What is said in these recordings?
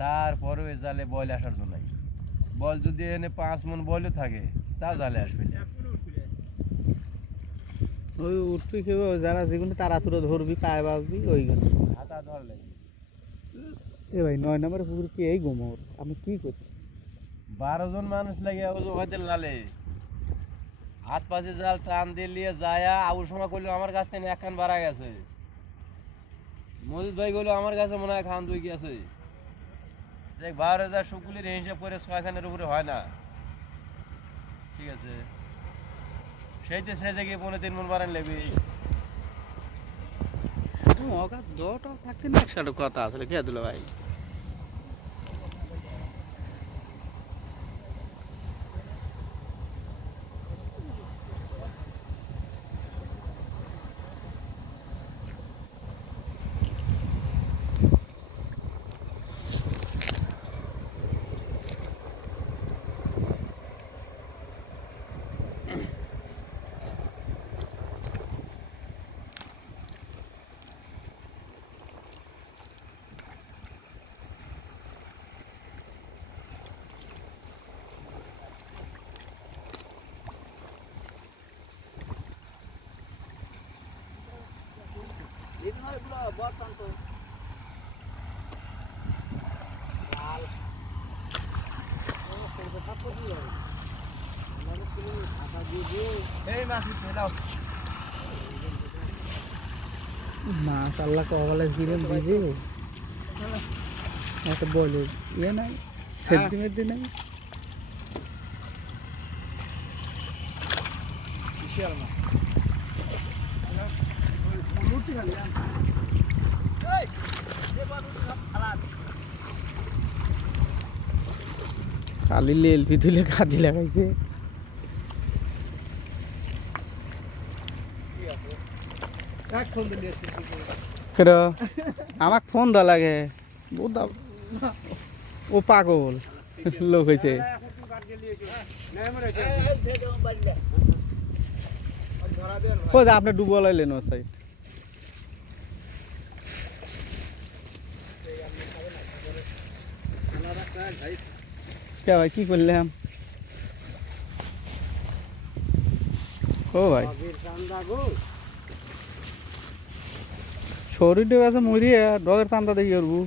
তারপরেও এ জালে বল আসার জন্য নাই। বল যদি এনে 5 মন বলও থাকে তাও জালে আসবে না। ওই উঠবি কেউ যারা যেগুলো তারা তুলে ধরবি পায়ে বাজবি ওইগুলো হাতা ধরলে এ ভাই 9 নম্বরের পুকুর কি এই গোমর আমি কি করছি 12 জন মানুষ লাগে ওদের লালে হাত পাশে জাল টান দিয়ে যায়া আবুর সময় করলো আমার কাছ থেকে একখান বাড়া গেছে। মজিদ ভাই গুলো আমার কাছে মনে হয় খান 2 গেছে। দেখ 12,000 শুকুলির হিসাব করে 6 খানের উপরে হয় না। ঠিক আছে সেইতে সেজে গিয়ে 3.5 মন বাড়ান লাগবে। অগাধ দটা থাকতে না একসাথে কথা আসলে কে দিল ভাই মাশাআল্লাহ কবলে দিলেন দিছে একটা বলে ইয়ে নাই সেন্টিমিটার নাই খালি এলপি তুলে কাঁদি লাগাইছে আমাক ফোন দা লাগে ও পাগল লোক হয়েছে আপনি ডুবো লাইলেন ও সাইড কে ভাই কি করলাম ও ভাই শরীরটা কাছে মরিয়ে ডগের চান্দা দেখি করবো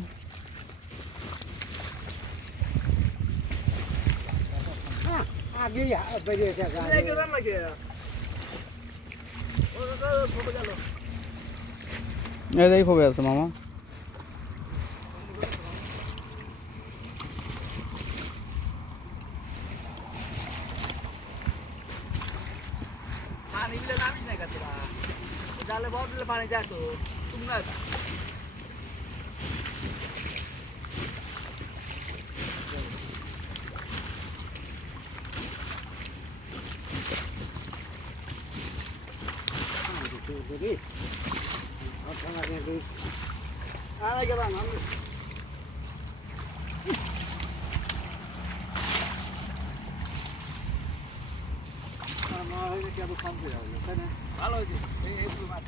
এই খবর আছে মামা জালে বহুত পানি যায় তো তুমি না ভালো হয়েছে এই মাছ